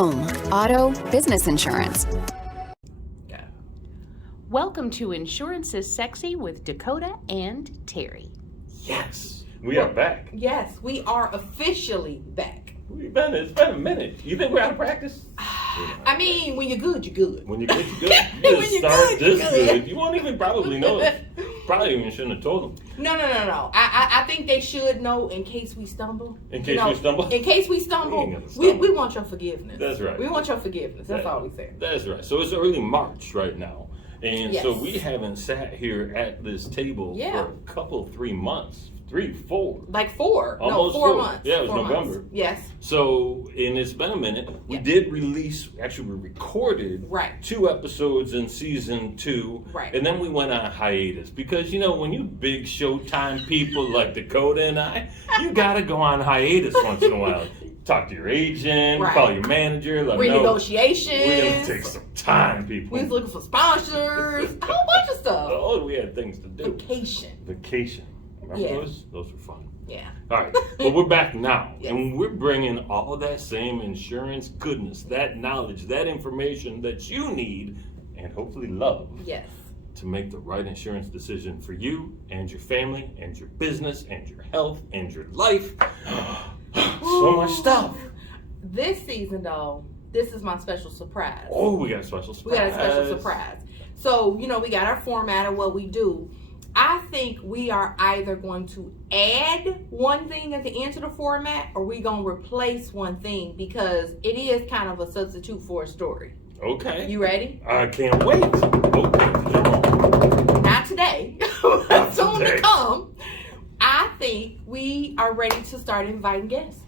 home, auto, business insurance. Welcome to Insurance is Sexy with Dakota and Terry. Yes, we are back. Yes, we are officially back. It's been a minute. You think we're out of practice? I mean, when you're good, you're good. When you're good, you're good. You When just you're start good, this you're good. good. You won't even probably know it. Probably even shouldn't have told them. No. I think they should know in case we stumble. In case we stumble? In case we stumble, We ain't gonna stumble. we want your forgiveness. That's right. We want your forgiveness. That's all we say. That's right. So it's early March right now. And Yes. so we haven't sat here at this table Yeah. for a couple, 3 months. 3, 4. Like 4. Almost no, 4 4. months. Yeah, it was 4 November. months. Yes. So, and it's been a minute. We Yeah. did release, actually we recorded Right. 2 episodes in season 2. Right. And then we went on hiatus because, you know, when you big Showtime people like Dakota and I, you got to go on hiatus once in a while. Talk to your agent, Right. call your manager, let them know. Renegotiations. We're going to take some time, people. We was looking for sponsors. A whole bunch of stuff. Oh, we had things to do. Vacation. Remember Yeah. those? Those were fun. Yeah. All right, but we're back now, Yes. and we're bringing all that same insurance goodness, that knowledge, that information that you need, and hopefully love, Yes. to make the right insurance decision for you and your family and your business and your health and your life. So much stuff. This season, though, this is my special surprise. Oh, we got a special surprise. We got a special surprise. So, you know, we got our format of what we do. I think we are either going to add one thing at the end of the format or we going to replace one thing because it is kind of a substitute for a story. Okay. You ready? I can't wait. Okay, come on. Not today. Not Soon today. to come. I think we are ready to start inviting guests.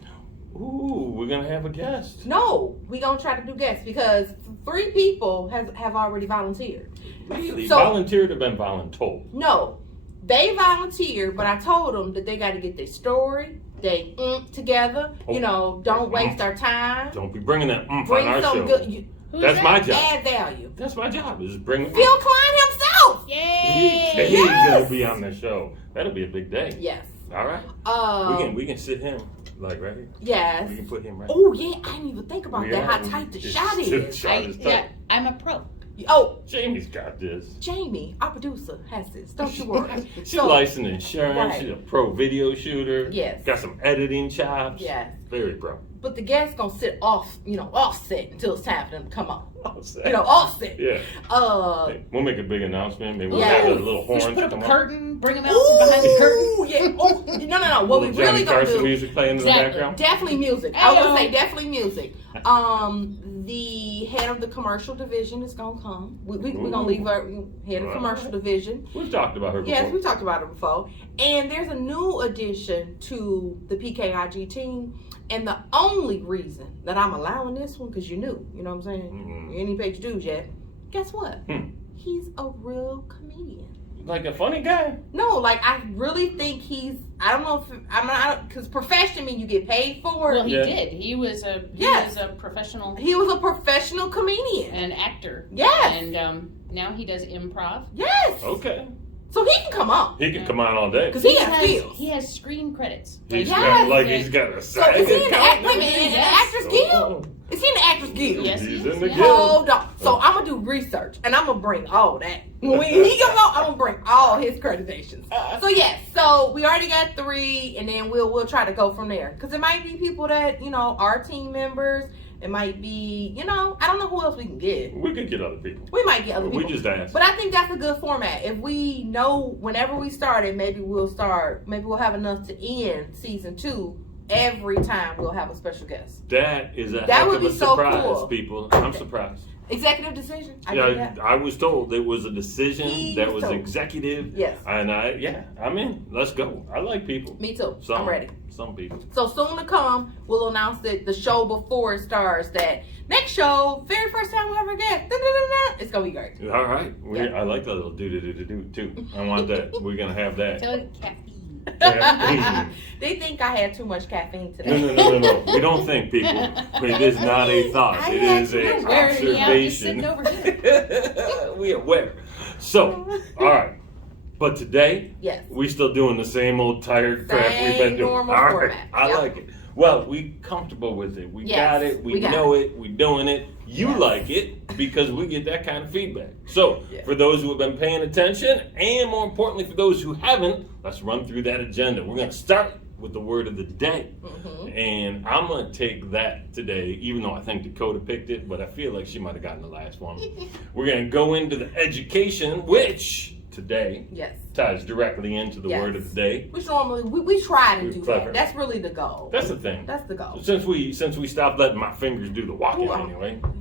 Ooh, we're going to have a guest. No, we going to try to do guests because 3 people have already volunteered. Really? So- Volunteered or been voluntold? No, they volunteered, but I told them that they got to get their story, they together. You know, don't waste our time. Don't be bringing that on Bring our some show. good. That's my job. Add value. That's my job, is bring Phil Klein himself. Yay! He's Yes. gonna be on the show. That'll be a big day. Yes. All right. We can sit him like right here. Yes. We can put him right. Oh yeah, I didn't even think about Yeah, that. How tight the shot The is. shot is tight. I'm a pro. Oh, Jamie's got this. Jamie, our producer, has this. Don't you worry. She's licensed in insurance. Right. She's a pro video shooter. Yes. Got some editing chops. Yes. Very pro. But the guests gonna sit offset until it's time for them to come on. Offset. Offset. Yeah. We'll make a big announcement. Maybe we'll Yes. have a little We horn should put up come a on. curtain, bring them out from behind the curtain. Ooh, yeah. Oh, no. What we Little really Johnny gonna Carson do? music playing in the Exactly. background. Definitely music. I would Ayo. say definitely music. The head of the commercial division is gonna come. We're gonna leave our head of Right. commercial division. We've talked about her before. Yes, we talked about it before. And there's a new addition to the PKIG team. And the only reason that I'm allowing this one, because you know what I'm saying? Mhm. You ain't paid your dues yet. Guess what? Hmm. He's a real comedian. Like a funny guy. No, like I really think I don't know if I'm not, because profession mean you get paid for it. Well, he Yeah. did. He was a Yes. professional He was a professional comedian. and actor. Yes. And now he does improv. Yes. Okay. So he can come on. He can come on all day. Because he has skills. He has screen credits. He's Yes. got he's got a So side is he in the account. wait a minute, in the Yes. actor's guild? Is he in the actor's guild? Yes, He's he in is. the Yeah. guild. Hold on. So I'm gonna do research and I'm gonna bring all that. When he comes on, I'm gonna bring all his accreditations. So yes, so we already got 3, and then we'll try to go from there. Because it might be people that are team members. It might be I don't know who else we can get. We could get other people. We might get other people. We just asked. But I think that's a good format. If we know whenever we started, maybe we'll have enough to end season 2. Every time we'll have a special guest. That is a That heck would of a be so surprise, cool. people. I'm surprised. Executive decision. I get Yeah, that. I was told it was a decision He that was was told. executive. Yes. And I'm in. Let's go. I like people. Me too. Some, I'm ready. Some people. So soon to come, we'll announce that the show before it starts. That next show, very first time we'll ever get. It's gonna be great. All right. Yeah. I like that little do too. I want that. We're gonna have that. So caffeine. Caffeine. They think I had too much caffeine today. No. We don't think, people. It is not a thought. I It had is to a know where it is. Yeah, just observation. sitting over here. We aware. So, all right. But today, Yes. we still doing the same old tired crap we've been Same doing. normal All right. format. I Yep. like it. Well, we comfortable with it. We Yes, got it. We we got know it. We doing it. You Yes. like it because we get that kind of feedback. So, Yeah. for those who have been paying attention, and more importantly for those who haven't, let's run through that agenda. We're going to start with the word of the day. And I'm going to take that today, even though I think Dakota picked it, but I feel like she might have gotten the last one. We're going to go into the education, which today Yes. ties directly into the word of the day. Which normally we try to We're do clever. that. That's really the goal. That's the thing. That's the goal. Since we stopped letting my fingers do the walking Ooh, anyway. Thank you.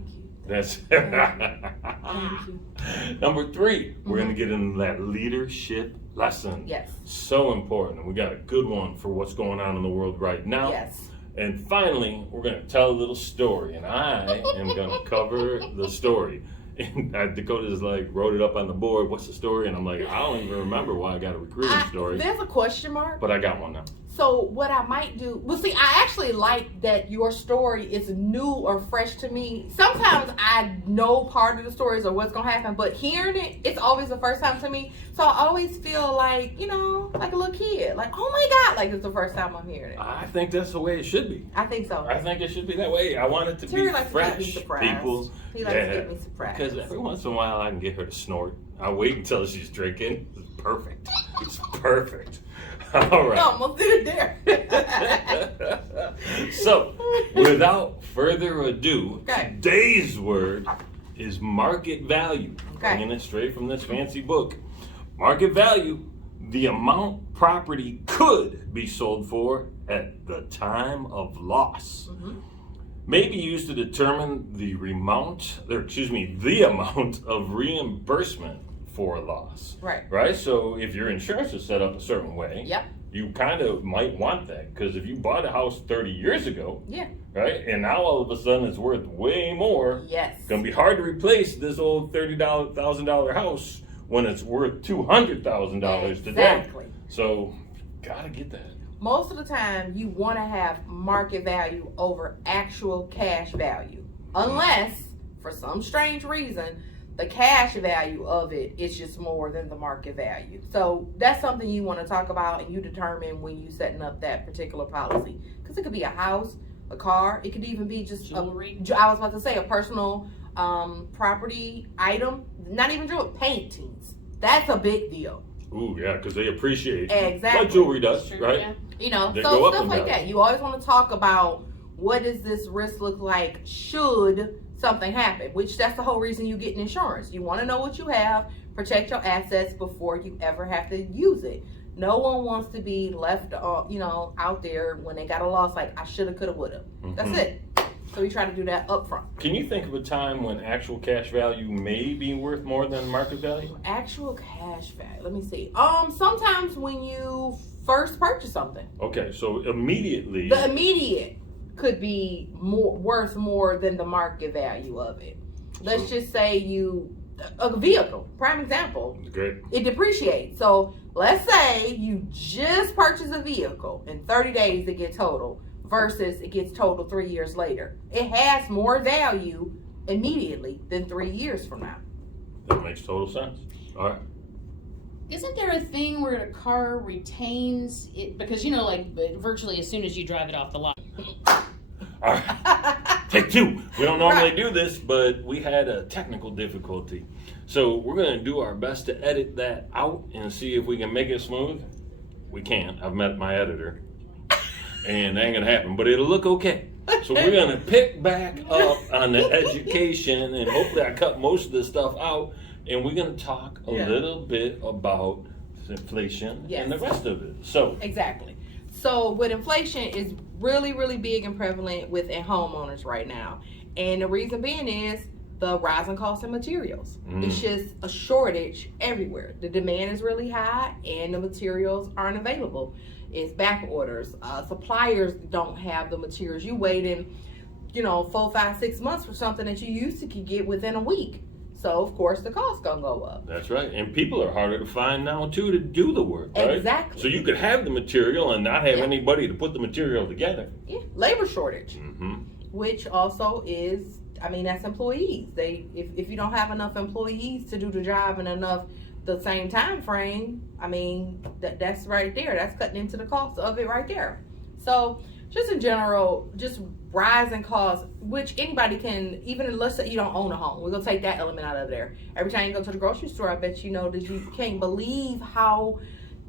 That's Thank you. number 3. We're gonna get into that leadership lesson. Yes. So important. We got a good one for what's going on in the world right now. Yes. And finally, we're gonna tell a little story, and I am gonna cover the story. And Dakota's like wrote it up on the board. What's the story? And I'm like, I don't even remember why I got a recruiting story, There's a question mark. but I got one now. So what I might do, well, see, I actually like that your story is new or fresh to me. Sometimes I know part of the stories or what's gonna happen, but hearing it, it's always the first time to me. So I always feel like, like a little kid, like, oh my God, like it's the first time I'm hearing it. I think that's the way it should be. I think so. I think it should be that way. I want it to Terry be likes to fresh, get me surprised. people. He likes to get me surprised. Because every once in a while I can get her to snort. I wait until she's drinking. It's perfect. It's perfect. All right. No, I'm gonna sit it there. So, without further ado, Okay. today's word is market value. Okay. Bringing it straight from this fancy book. Market value, the amount property could be sold for at the time of loss. May be used to determine the amount of reimbursement for a loss. Right. Right? So if your insurance is set up a certain way, Yep. you kind of might want that, because if you bought a house 30 years ago, Yeah. right, and now all of a sudden it's worth way more, Yes. it's gonna be hard to replace this old $30,000 house when it's worth $200,000 today. Exactly. So, gotta get that. Most of the time, you want to have market value over actual cash value, unless, for some strange reason, the cash value of it is just more than the market value. So that's something you want to talk about, and you determine when you setting up that particular policy. Because it could be a house, a car, it could even be just Jewelry. I was about to say a personal property item, not even jewelry, paintings. That's a big deal. Ooh, yeah, because they appreciate. Exactly. Like jewelry does, True, right? yeah. They So go up stuff and like down. that. You always want to talk about what does this risk look like should something happen, which that's the whole reason you get insurance. You want to know what you have, protect your assets before you ever have to use it. No one wants to be left, out there when they got a loss like I shoulda, coulda, woulda. That's it. So we try to do that up front. Can you think of a time when actual cash value may be worth more than market value? Actual cash value. Let me see. Sometimes when you first purchase something, Okay, so immediately. the immediate could be worth more than the market value of it. Let's just say a vehicle, prime example, Good. it depreciates. So let's say you just purchased a vehicle, in 30 days it gets totaled versus it gets totaled 3 years later. It has more value immediately than 3 years from now. That makes total sense. All right. Isn't there a thing where the car retains it? Because, virtually as soon as you drive it off the lot. All right. Take 2. We don't normally do this, but we had a technical difficulty. So we're going to do our best to edit that out and see if we can make it smooth. We can't. I've met my editor. And that ain't going to happen, but it'll look okay. So we're going to pick back up on the education, and hopefully I cut most of this stuff out, and we're going to talk a little bit about inflation and the rest of it. So Exactly. So with inflation is really, really big and prevalent within homeowners right now. And the reason being is the rising cost of materials. It's just a shortage everywhere. The demand is really high and the materials aren't available. It's back orders. Suppliers don't have the materials. You waiting, 4, 5, 6 months for something that you used to could get within a week. So of course the cost gonna go up. that's right. And people are harder to find now too to do the work, right? Exactly. So you could have the material and not have anybody to put the material together. Yeah, labor shortage, Mm-hmm. which also is, that's employees. If you don't have enough employees to do the job in the same time frame, that's right there. That's cutting into the cost of it right there. So just in general, just rising costs, which anybody can, even let's say you don't own a home. We're going to take that element out of there. Every time you go to the grocery store, I bet you know that you can't believe how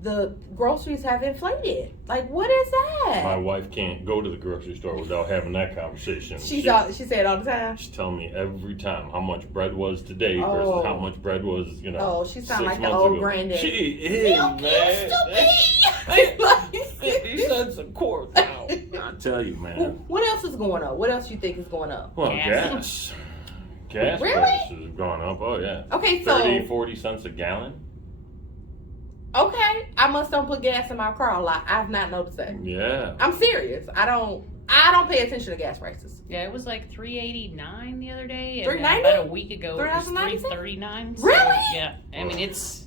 the groceries have inflated. Like, what is that? My wife can't go to the grocery store without having that conversation. She said it all the time. She's telling me every time how much bread was today versus how much bread was, Oh, she sounds like the 6 old months ago. granddad. She is, Milk man. used to be. 50 cents a quart now. I tell you, man. What else is going up? What else you think is going up? Well, Gas. Gas Really? prices have gone up. Oh, yeah. Okay, so 30, 40 cents a gallon. okay, I must don't put gas in my car a lot. I've not noticed that. Yeah. I'm serious. I don't pay attention to gas prices. Yeah, it was like $3.89 the other day. $3.90? And about a week ago, it was $3.90? $3.39. So, Really? yeah. I mean, it's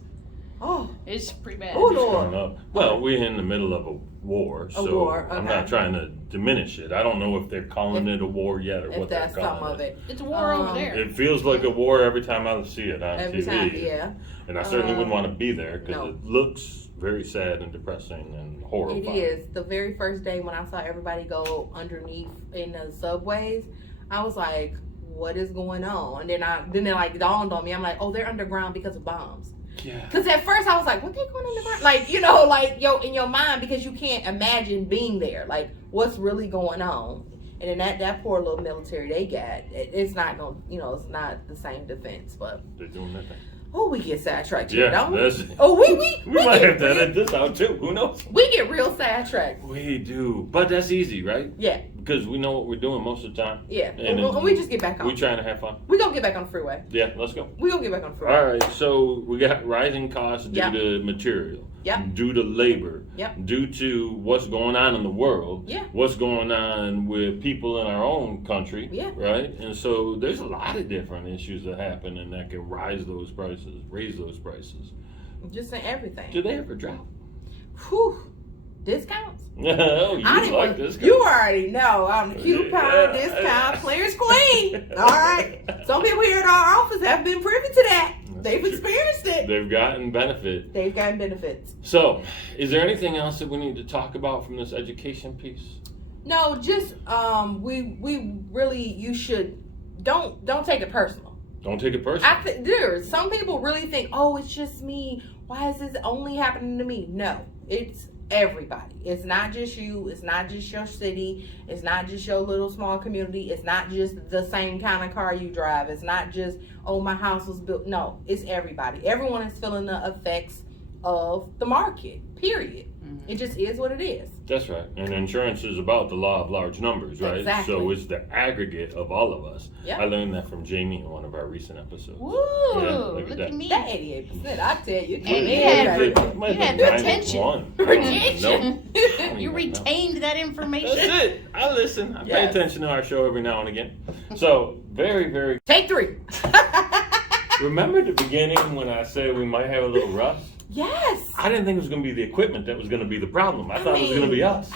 pretty bad. Oh, It's Lord. gone up. Well, we're in the middle of a war, so war, I'm okay. not trying to diminish it. I don't know if they're calling it a war yet or If what they're that's some calling of it. It's a war over there. It feels like a war every time I see it on Every TV. time, yeah. And I certainly wouldn't want to be there because No. it looks very sad and depressing and horrifying. It is. The very first day when I saw everybody go underneath in the subways, I was like, what is going on? And then it like dawned on me. I'm like, oh, they're underground because of bombs. Yeah. Because at first I was like, what they going underground? Like, you know, like in your mind, because you can't imagine being there. Like, what's really going on? And then that poor little military they got, it's not going to, it's not the same defense. But, They're doing that thing. oh, we get sidetracked here, Yeah, don't we? that's, Oh, we might have to edit this out too. Who knows? We get real sidetracked. We do. But that's easy, right? Yeah, Because we know what we're doing most of the time. yeah. And And we just get back on. We're trying to have fun. We're going to get back on the freeway. Yeah, let's go. We're going to get back on the freeway. All right, so we got rising costs due Yep. to material, Yep. due to labor, Yep. due to what's going on in the world, Yeah. what's going on with people in our own country, Yeah. right? And so there's a lot of different issues that happen and that can raise those prices. Just in everything. Do they ever drop? Whew. Discounts? Oh, you I didn't like want- this guy. You already know I'm the coupon, Yeah. discount, clear's clean. All right. Some people here at our office have been privy to that. They've true. experienced it. They've gotten benefit. They've gotten benefits. So, is there anything else that we need to talk about from this education piece? No, just we really, you should don't take it personal. Don't take it personally. Some people really think, oh, it's just me. Why is this only happening to me? No, it's everybody. It's not just you. It's not just your city. It's not just your little small community. It's not just the same kind of car you drive. It's not just, oh, my house was built. No, it's everybody. Everyone is feeling the effects of the market, period. Mm-hmm. It just is what it is. That's right. And insurance is about the law of large numbers, right? Exactly. So it's the aggregate of all of us. Yep. I learned that from Jamie in one of our recent episodes. Woo! Yeah, look at Look that. at me. That 88%, I tell you. And you Yeah, had- right. It might You have had been retention. 91. Retention. don't You even know. retained that information. That's it. I listen. I pay Yes. attention to our show every now and again. So, very, very. Take 3. Remember the beginning when I said we might have a little rust? Yes. I didn't think it was going to be the equipment that was going to be the problem. I thought it was mean, going to be us.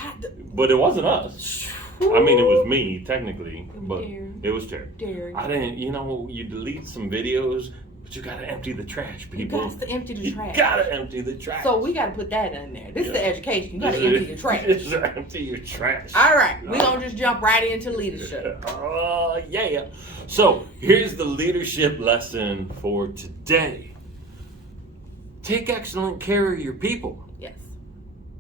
But it wasn't us. I mean, it was me, technically. But it was Terry. Derek. I didn't, you delete some videos, but you gotta empty the trash, You people. got to empty the You trash. gotta empty the trash. So we got to put that in there. This is Yeah. the education. You got to This empty is- your trash. this is empty your trash. All right. We're going to just jump right into leadership. Oh, yeah. So, here's the leadership lesson for today. Take excellent care of your people. Yes.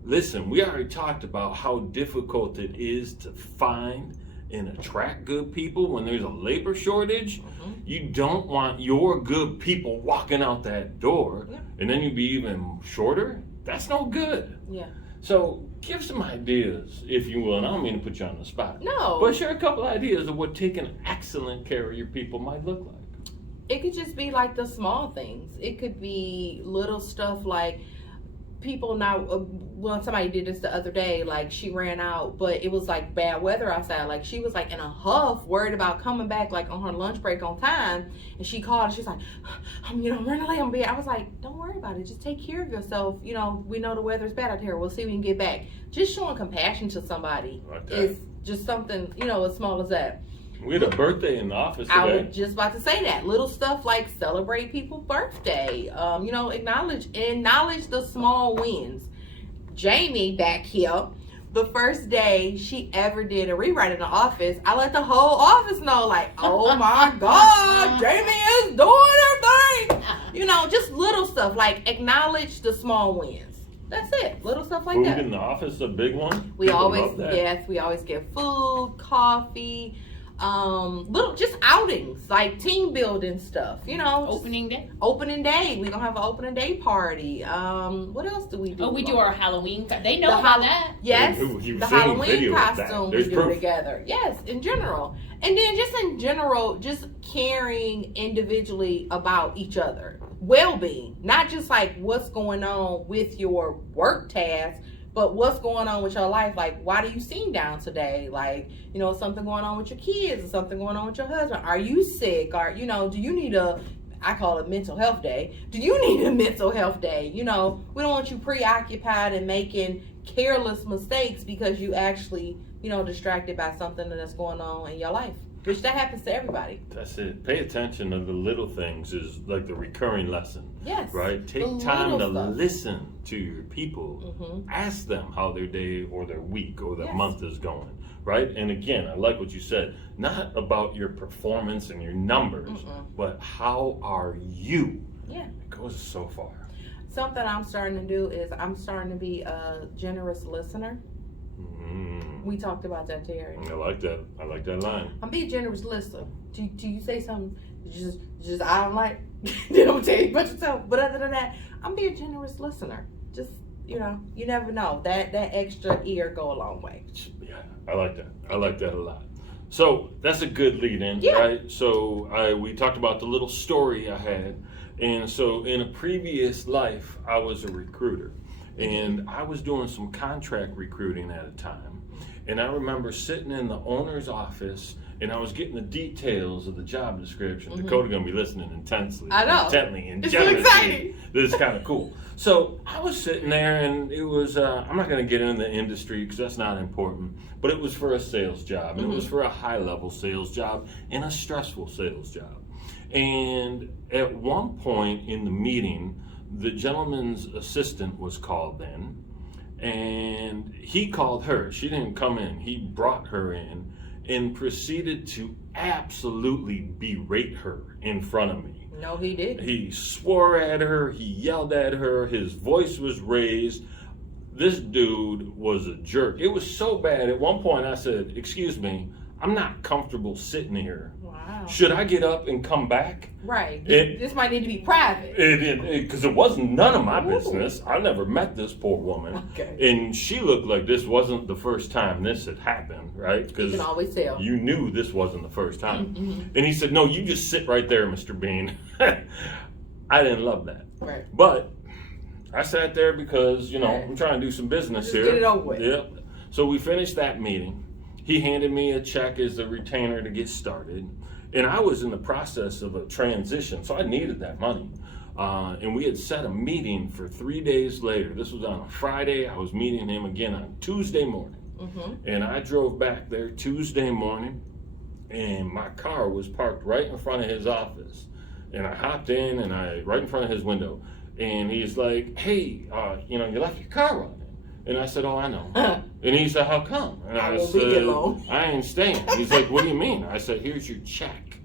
Listen, we already talked about how difficult it is to find and attract good people when there's a labor shortage. Mm-hmm. You don't want your good people walking out that door Yeah. and then you be even shorter. That's no good. Yeah. So give some ideas, if you will. And I don't mean to put you on the spot. No. But share a couple ideas of what taking excellent care of your people might look like. It could just be like the small things. It could be little stuff like people now. Well, somebody did this the other day. Like she ran out, but it was like bad weather outside. Like she was like in a huff, worried about coming back like on her lunch break on time. And she called and she's like, I'm running late on bed. I was like, don't worry about it. Just take care of yourself. We know the weather's bad out here. We'll see when we can get back. Just showing compassion to somebody is just something, as small as that. We had a birthday in the office today. I was just about to say that. Little stuff like celebrate people's birthday. Acknowledge the small wins. Jamie back here the first day she ever did a rewrite in the office, I let the whole office know, like, oh my God, Jamie is doing her thing. You know, just little stuff, like acknowledge the small wins. That's it. Little stuff like Food that. in the office, a big one. We People always, love that. yes, we always get food, coffee, little just outings, like team building stuff, you know. Opening day. Opening day. We're gonna have an opening day party. What else do we do? Oh, we do our Halloween. They know The about that. Yes, You've the seen Halloween video of that. costume we There's do proof. together. Yes, in general. And then just in general, just caring individually about each other. Well-being. Not just like what's going on with your work tasks, but what's going on with your life. Like, why do you seem down today? Like, you know, something going on with your kids or something going on with your husband. Are you sick? Or, you know, do you need I call it mental health day. Do you need a mental health day? You know, we don't want you preoccupied and making careless mistakes because you actually, you know, distracted by something that's going on in your life. Which that happens to everybody. That's it. Pay attention to the little things is like the recurring lesson. Yes. Right? Take the time to little stuff. listen to your people. Mm-hmm. Ask them how their day or their week or their Yes. month is going. Right? And again, I like what you said. Not about your performance and your numbers, but how are you? Yeah. It goes so far. Something I'm starting to do is I'm starting to be a generous listener. We talked about that, Terry. I like that. I like that line. I'm being a generous listener. Do you say something just I don't like? Then I'm gonna tell you about yourself. But other than that, I'm being a generous listener. Just, you know, you never know. That extra ear go a long way. Yeah, I like that. I like that a lot. So that's a good lead in, Yeah. right? So we talked about the little story I had. And so in a previous life, I was a recruiter. And I was doing some contract recruiting at a time. And I remember sitting in the owner's office and I was getting the details of the job description. Dakota gonna be listening intensely. I know. Intently and It's so generously. exciting. This is kind of cool. So I was sitting there and it was, I'm not gonna get into the industry because that's not important, but it was for a sales job and it was for a high level sales job and a stressful sales job. And at one point in the meeting, the gentleman's assistant was called in and he called her. She didn't come in. He brought her in and proceeded to absolutely berate her in front of me. No, he didn't. He swore at her. He yelled at her. His voice was raised. This dude was a jerk. It was so bad. At one point I said, "Excuse me, I'm not comfortable sitting here. Wow. Should I get up and come back?" Right. It- This might need to be private. Because it wasn't none of my Ooh. business. I never met this poor woman. Okay. And she looked like this wasn't the first time this had happened, right? You Because can always tell. you knew this wasn't the first time. And he said, "No, you just sit right there, Mr. Bean." I didn't love that. Right. But I sat there because, you know, Right. I'm trying to do some business Just here. get it over with. Yep. So we finished that meeting. He handed me a check as a retainer to get started. And I was in the process of a transition, so I needed that money. And we had set a meeting for 3 days later. This was on a Friday. I was meeting him again on Tuesday morning. And I drove back there Tuesday morning, and my car was parked right in front of his office. And I hopped in, and right in front of his window. And he's like, "Hey, you know, you left your car running." And I said, "Oh, I know." And he said, "How come?" And I I won't be here said, long. "I ain't staying." He's like, "What do you mean?" I said, "Here's your check."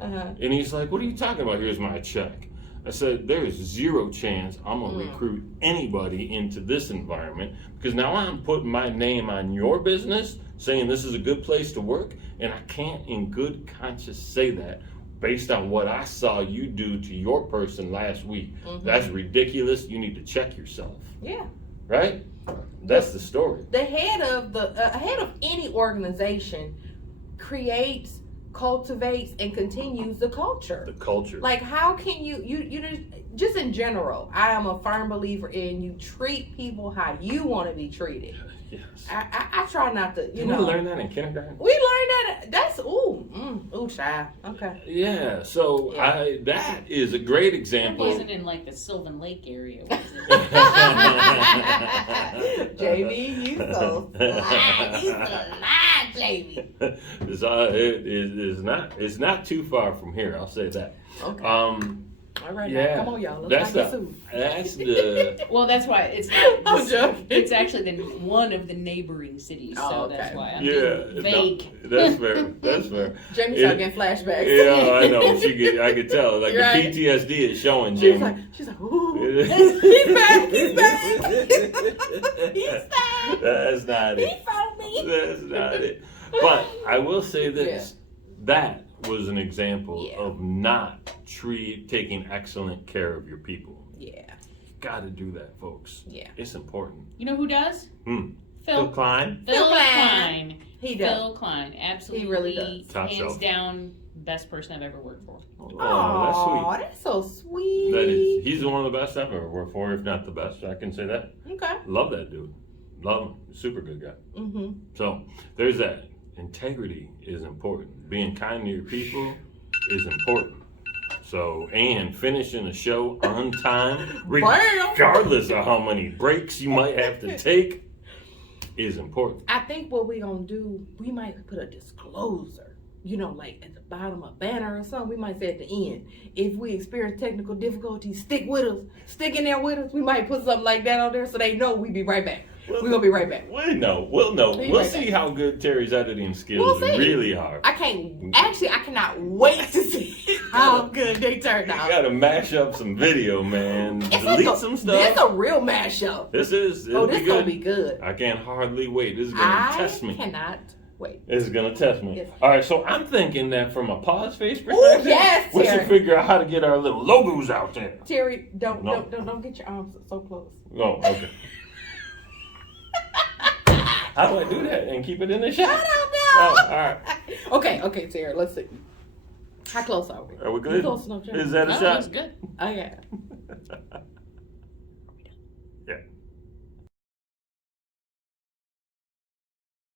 And he's like, "What are you talking about? Here's my check." I said, "There is zero chance I'm going to recruit anybody into this environment because now I'm putting my name on your business saying this is a good place to work, and I can't in good conscience say that based on what I saw you do to your person last week. That's ridiculous. You need to check yourself." Yeah. Right? That's the story. The head of any organization creates, cultivates, and continues the culture. The culture. Like, how can you just in general, I am a firm believer in you treat people how you want to be treated. Yes. I try not to, Did we learn that in kindergarten? We learned that. That's child. Okay. Yeah, so Yeah. that is a great It example. wasn't in like the Sylvan Lake area, was it? Jamie, you so sly. You so sly, Jamie. It's not too far from here. I'll say that. Okay. All right, Yeah. now, come on, y'all. That's Let's not get the sued. that's the Well, that's why it's not. I'm joking. It's actually one of the neighboring cities, so Oh, that's okay. why I'm yeah. being vague. No, that's fair. That's fair. Jamie Yeah. started getting flashbacks. Yeah, I know. I could tell. Like Right. the PTSD is showing, She's Jamie. like, ooh, he's back, he's back. He's back. That's not He it. found me. That's not it. But I will say this: that was an example Yeah. of not taking excellent care of your people. Yeah, Got to do that, folks. yeah. It's important. You know who does? Phil Phil Klein. Phil Klein. Klein. He does. Phil Klein, absolutely. He really does. Top Hands shelf. down, best person I've ever worked for. Oh, Oh, that's that's so sweet. sweet. That is. He's one of the best I've ever worked for, if not the best. I can say that. Okay. Love that dude. Love him. Super good guy. Mm-hmm. So there's that. Integrity is important. Being kind to your people is important. So, and finishing a show on time, regardless of how many breaks you might have to take, is important. I think what we're going to do, we might put a disclosure, you know, like at the bottom of a banner or something. We might say at the end, if we experience technical difficulties, stick with us. Stick in there with us. We might put something like that on there so they know we'll be right back. We're going to be right back. We'll know. We'll right see back. how good Terry's editing skills We'll see. really are. I cannot wait to see how good they turned You out. gotta mash up some video, man. Delete some stuff. This a real mashup. This is. Oh, this gonna be good. I can't hardly wait. This is gonna test me. I cannot wait. This is gonna test me. Yes. All right, so I'm thinking that from a pause face Ooh, perspective, yes, we Terry. should figure out how to get our little logos out there. Terry, don't No. don't get your arms so close. Oh, okay. How do I do that and keep it in the shot? I don't Oh, know. all right. Okay, Terry, let's see. How close are we? Are we We good? close enough, Terry? Is that a Oh, shot? that's good. Okay.